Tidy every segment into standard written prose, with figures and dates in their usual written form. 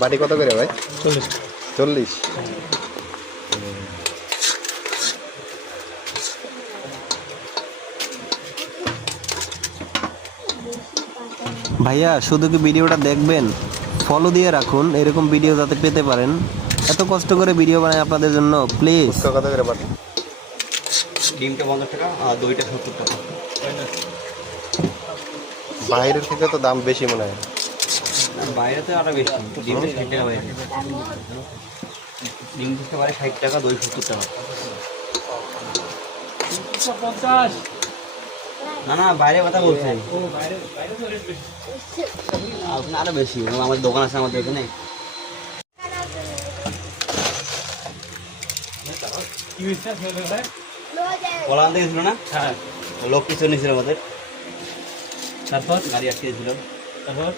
বাটি কত করে ভাই? 40। ভাইয়া শুধু কি ভিডিওটা দেখবেন, ফলো দিয়ে রাখুন এরকম ভিডিও যাতে পেতে পারেন। এত কষ্ট করে ভিডিও বানাই আপনাদের জন্য, প্লিজ। কত করে বাটি? ডিমটা 50 টাকা আর দইটা 70 টাকা। বাইরের থেকে তো দাম বেশি মনে হয়। বাইরে তো আরো বেশি, ডিমটা 60 টাকা বাইরে। ডিম দিতে পারে 60 টাকা, দই 70 টাকা। না না, বাইরে কথা বলছে। আপনার আরো বেশি, আমাদের দোকান আছে আমাদের এখানে। কলা আনতে গেছিল না? হ্যাঁ, লোক কিছু নিয়েছিল আমাদের। তারপর গাড়ি আটকে গেছিল। তারপর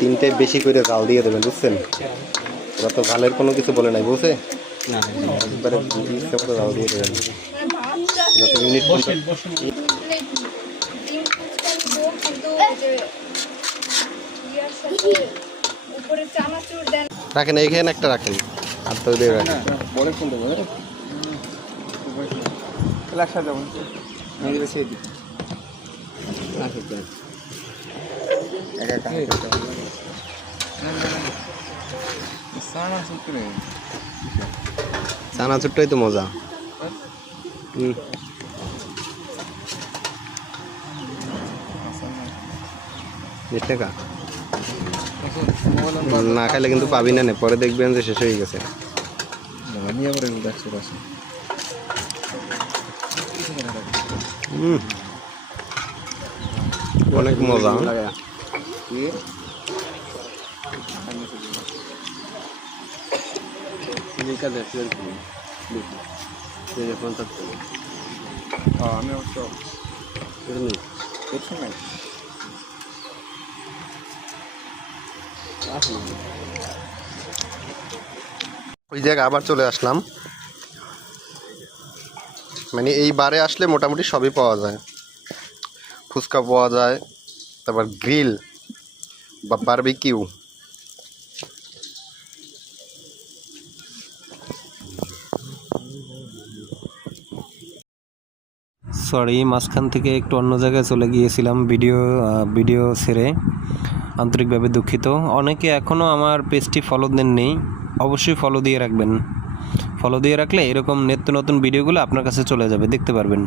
তিনটে বেশি করে জাল দিয়ে দেবেন, বুঝছেন? ওরা তো জালের কোনো কিছু বলে নাই, বুঝছে? না একবারে ইচ্ছা করে জাল দিয়ে দেবেন যত মিনিট। রাখেন এইখানে একটা রাখেন, আর তো দিয়ে রাখেন। চানাচুরটাই তো মজা। 20 টাকা না খাইলে কিন্তু পাবি না, পরে দেখবেন যে শেষ হয়ে গেছে। অনেক মজা। ওই জায়গায় আবার চলে আসলাম, মানে এই বারে আসলে মোটামুটি সবই পাওয়া যায়। ফুচকা পাওয়া যায়, তারপর গ্রিল বা বারবিকিউ। সরি, মাঝখান থেকে একটু অন্য জায়গায় চলে গিয়েছিলাম ভিডিও ছেড়ে, আন্তরিকভাবে দুঃখিত। অনেকে এখনও আমার পেজটি ফলো দেননি, অবশ্যই ফলো দিয়ে রাখবেন। ফলো দিয়ে রাখলে এরকম নিত্য নতুন ভিডিওগুলো আপনার কাছে চলে যাবে, দেখতে পারবেন।